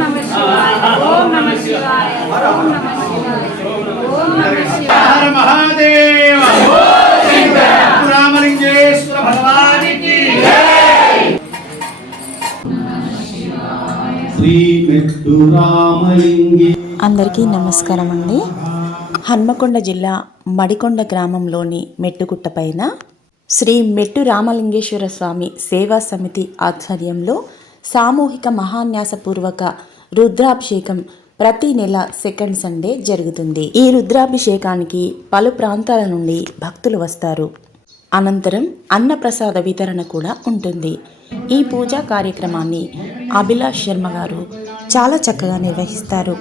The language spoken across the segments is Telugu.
नमः शिवाय ओम नमः शिवाय ओम नमः शिवाय ओम नमः शिवाय हर महादेव रामलिंगेश्वर भगवान की जय श्री मेट्टु रामलिंगे అందరికీ నమస్కారం అండి. హన్మకొండ జిల్లా మడికొండ గ్రామంలోని మెట్టుగుట్టపైన శ్రీ మెట్టు రామలింగేశ్వర స్వామి సేవా సమితి ఆధ్వర్యంలో సామూహిక మహాన్యాసపూర్వక రుద్రాభిషేకం ప్రతి నెల సెకండ్ సండే జరుగుతుంది. ఈ రుద్రాభిషేకానికి పలు ప్రాంతాల నుండి భక్తులు వస్తారు. అనంతరం అన్నప్రసాద వితరణ కూడా ఉంటుంది. ఈ పూజా కార్యక్రమాన్ని అభిలాష్ శర్మ గారు చాలా చక్కగా నిర్వహిస్తారు.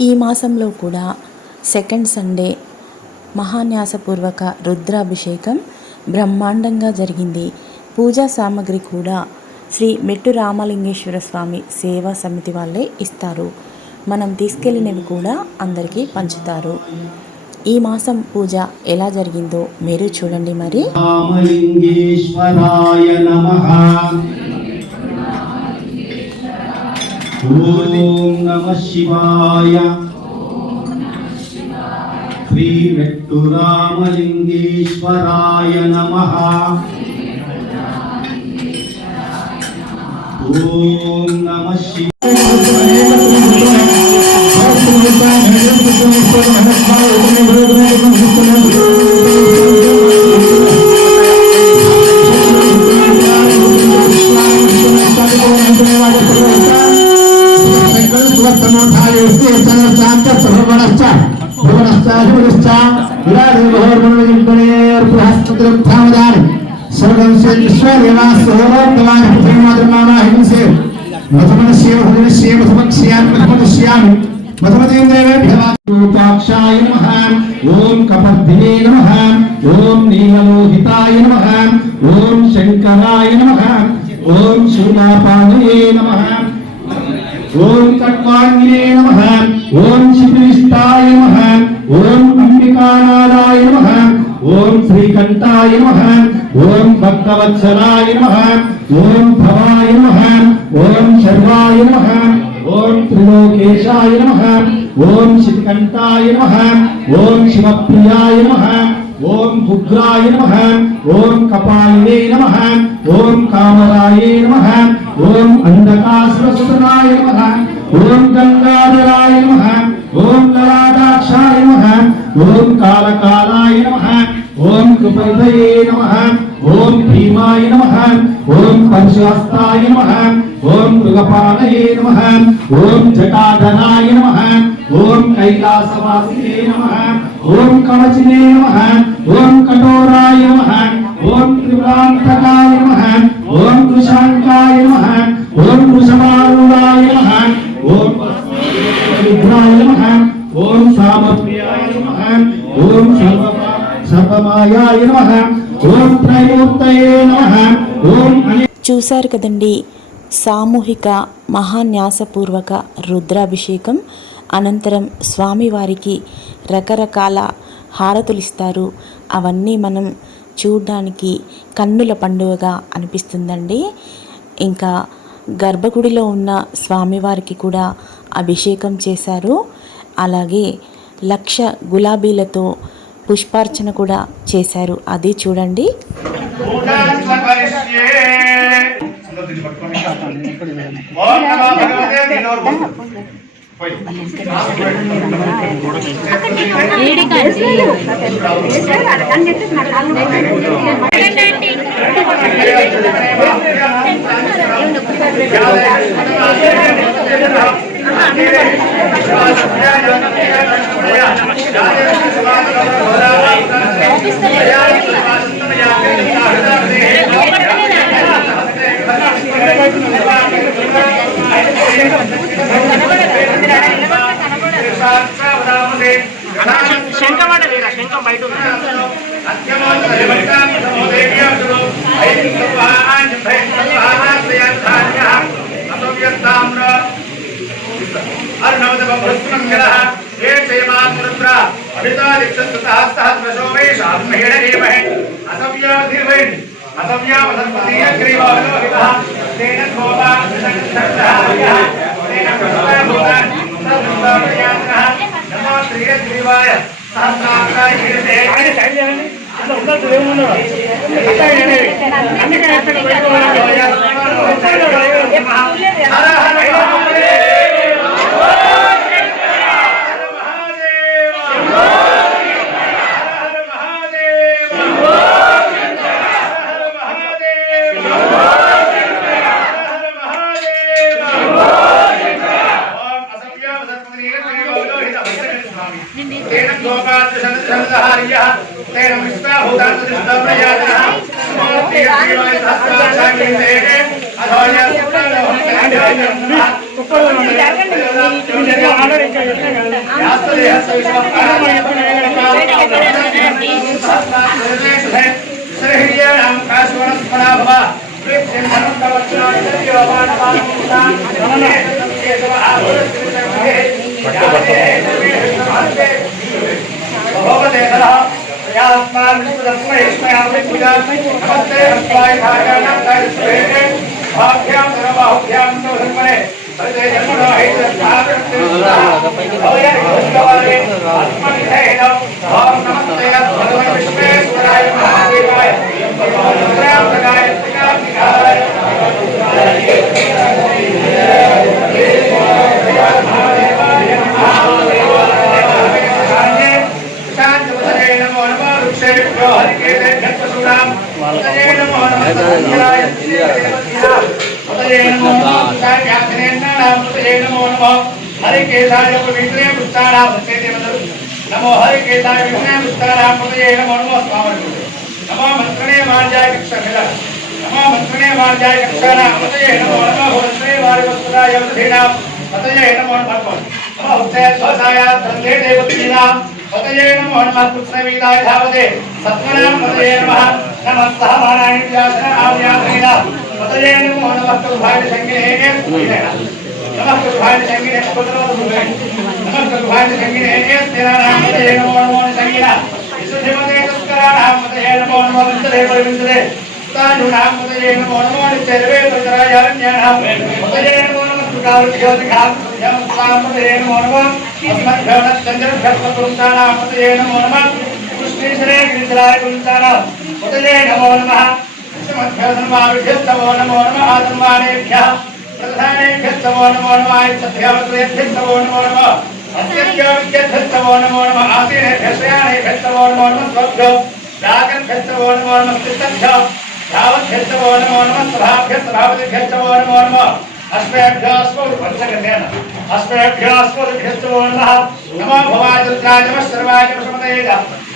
ఈ మాసంలో కూడా సెకండ్ సండే మహాన్యాసపూర్వక రుద్రాభిషేకం బ్రహ్మాండంగా జరిగింది. పూజా సామాగ్రి కూడా శ్రీ మెట్టు రామలింగేశ్వర స్వామి సేవా సమితి వాళ్ళే ఇస్తారు. మనం తీసుకెళ్ళినవి కూడా అందరికీ పంచుతారు. ఈ మాసం పూజ ఎలా జరిగిందో మీరు చూడండి. మరి రామలింగేశ్వరాయ నమః ఓం నమః శివాయ శ్రీ మెట్టు రామలింగేశ్వరాయ నమః ఓం నమః రూపాక్షాయ నమః ఓం కపర్ధినే నమః ఓం నీలలోహితాయ నమః ఓం శంకరాయ నమః ఓం శూలాపాదయే నమః ఓం కట్వాంగినే నమః ఓం శివనిష్టాయ నమః ఓం అంబికానాథాయ నమః ఓం శ్రీకంఠాయ నమః ఓం భక్తవత్సలాయ నమః ఓం భవాయ నమః ఓం శర్వాయ నమః ఓం త్రిలోకేశాయ నమః ఓం శివకంఠాయ నమః ఓం శివప్రియాయ నమః ఓం ఉగ్రాయ నమః ఓం కపాలినే నమః ఓం కామరాయ నమః ఓం అంధకాసురసుతనాయ నమః ఓం గంగాధరాయ నమః ఓం లలాటాక్షాయ నమః ఓం కాలకాలాయ నమః ఓం కృపైదయే నమః ఓం భీమాయ నమః ఓం పరశుహస్తాయ నమః ఓం మృగపాలయే నమః ఓం జటాధరాయ నమః ఓం కైలాసవాసినే నమః ఓం కవచినే నమః ఓం కఠోరాయ నమః ఓం త్రిపురాంతకాయ నమః ఓం కృషాంకాయ నమః ఓం వృషభారూఢాయ నమః ఓం విఘ్నాయ నమః ఓం సామప్రియాయ నమః ఓం సర్వమాయాయ నమః ఓం త్రైమూర్తయే నమః ఓం. చూశారు కదండి, సామూహిక మహాన్యాసపూర్వక రుద్రాభిషేకం అనంతరం స్వామివారికి రకరకాల హారతులిస్తారు. అవన్నీ మనం చూడడానికి కన్నుల పండుగగా అనిపిస్తుందండి. ఇంకా గర్భగుడిలో ఉన్న స్వామివారికి కూడా అభిషేకం చేశారు. అలాగే 1,00,000 గులాబీలతో పుష్పార్చన కూడా చేశారు. అది చూడండి. గణాధిప శంఖం అంటే లేదా శంఖం బయట ఉంది नमो हरि केताय विष्णु पुष्कराम पतये नमो नमो स्वामी नमो मंत्रणे वाजाय कृष्णखिला नमो मंत्रणे वाजाय कृष्णराम पतये नमो नमो मंत्रणे वारिवस्त्राय वधेना पतये नमो नमः नमो उत्ते स्वसाय तन्ले देवतीना पतये नमो नमः कृष्णवीदाय धावते सत्वनाम पतये नमः नमः सहमानाय व्यासन आव्याधेना पतये नमो नमः भाई संगे नमः भाई संगे पुत्रो नमः भाई संगे तेरा नाम पतये नमो नमो संगीना विशुद्धिमते तस्कराणाम पतये नमो नमो वंदे परिविंदे तानु नाम पतये नमो नमो निचरवे तरायारण्यानाम पतये नमो नमः सुकावज्योतिखाम यम स्वाम पतये नमो नमः अस्मद्भ्यवनः चन्द्रभ्यस्वकुंसानाम पतये नमो नमः कृष्णेश्वरे गिरिधराय कुंसानाम पतये नमो नमः अस्मद्भ्यवनमाविभ्यस्तमो नमो नमः आत्मानेभ्यः प्रधानेभ्यस्तमो नमो नमः आयच्छभ्यवत्रेभ्यस्तमो नमो नमः अत्यज्ञाविद्यभ्यस्तमो नमो नमः आसीनेभ्यस्यानेभ्यस्तमो नमो नमः स्वभ्यो रागभ्यस्तमो नमो नमः स्थितभ्यो धावद्भ्यस्तमो नमो नमः सभाभ्यस्तभावतिभ्यस्तमो नमो नमः अस्मभ्यस्मभ्यस्तमो नमः नमो भवाय रुद्राय नमः सर्वाय नमः समतये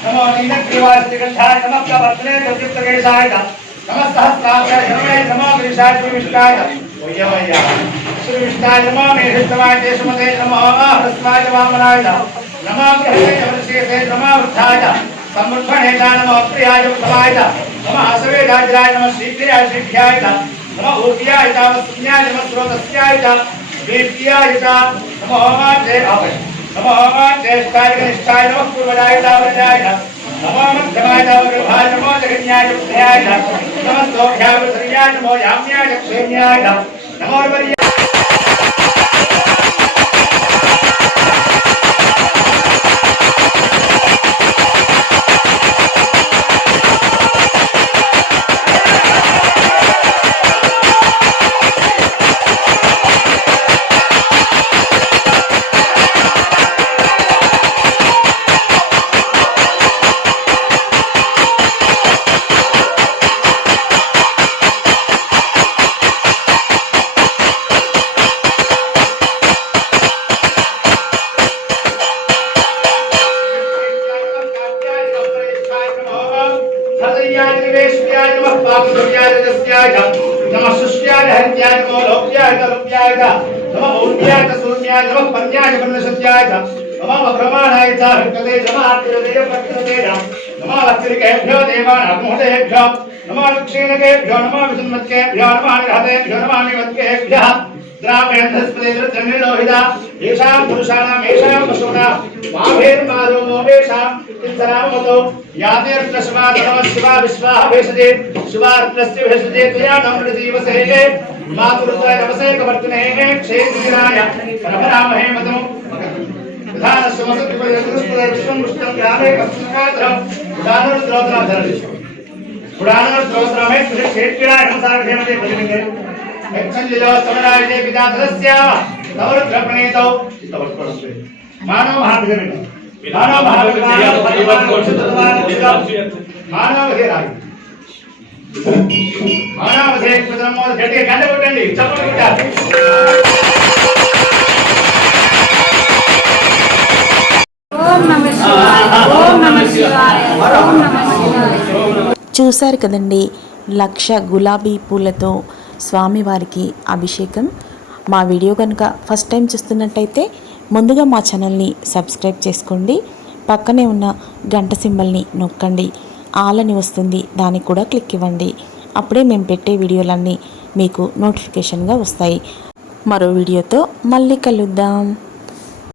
नमो नीलग्रीवाय श्रीकण्ठाय नमः कवत्रे दुर्गितकेशाय नमः सहस्राक्षाय नमो गिरिशाय विष्णाय ओयवया श्री विष्णाय नमो मेघस्तवाय देशमते नमो हृस्वाय वामनाय नमो गृहे वर्षेते नमो वृद्धाय समृद्धणे नमो प्रियाय उत्तमाय नमः हसवेदाय नमः शीघ्राय शीघ्राय नमः ऊर्ध्याय वस्न्याय नमः स्रोतस्याय दीप्त्याय नमो जय भावय नमो ज्येष्ठाय कनिष्ठाय नमः पूर्वजाय वरजाय नमो मध्यमाय गर्भाय नमो जगन्याय बुद्ध्याय नमः स्तोभ्याय वृत्र्याय नमो याम्याय क्षेम्याय नमो वर्याय नमः सुष्याय हरित्याय नमो लोक्याय तरुप्याय नमः ऊर्ध्याय सूर्याय नमः पन्याय ब्रह्मसत्याय नमः वक्रमाणाय च हृदये जमात्रिदेय प्रकृतेय नमः लक्ष्मीकेभ्यो देवानात्महृदयेभ्यो नमः लक्ष्मीकेभ्यो नमः विष्णुमत्केभ्यो नमः निहतेभ्यो नमः निवत्केभ्यः द्रावेन्द्रस्पतिर्लोहिता येषां पुरुषाणां येषां पशूनां माभेर्मादो मोवेषां चिन्तनामतो यातेर्तस्मात् शिवा विश्वाः भेषजे शिवार्त्रस्य भेषजे त्वया नमृतीवसे मातुरुद्राय नमसे कवर्तिने क्षेत्रीराय प्रभरामहे मदो विश्वं मुष्टं ग्रामे कस्मकाद्रं पुराणोद्रोद्रमे क्षेत्रीराय नमसार्घ्यमते प्रतिबिंबे एक्संजिलो समरायते विदातस्य तवरुद्रप्रणीतौ तवरुद्रप्रणीतौ मानव महाभिगमित मानव हेराय मानव हे कुदरमो గట్టిగా గంట కొట్టండి చప్పట్లు కొట్టాలి ఓం నమః శివాయ ఓం నమః శివాయ ఓం నమః శివాయ. చూశారు కదండి, 1,00,000 గులాబీ పూలతో స్వామివారికి అభిషేకం. మా వీడియో కనుక ఫస్ట్ టైం చూస్తున్నట్టయితే ముందుగా మా ఛానల్ని సబ్స్క్రైబ్ చేసుకోండి. పక్కనే ఉన్న గంట సింబల్ని నొక్కండి. ఆల్ అని వస్తుంది, దానికి కూడా క్లిక్ ఇవ్వండి. అప్పుడే మేము పెట్టే వీడియోలన్నీ మీకు నోటిఫికేషన్గా వస్తాయి. మరో వీడియోతో మళ్ళీ కలుద్దాం.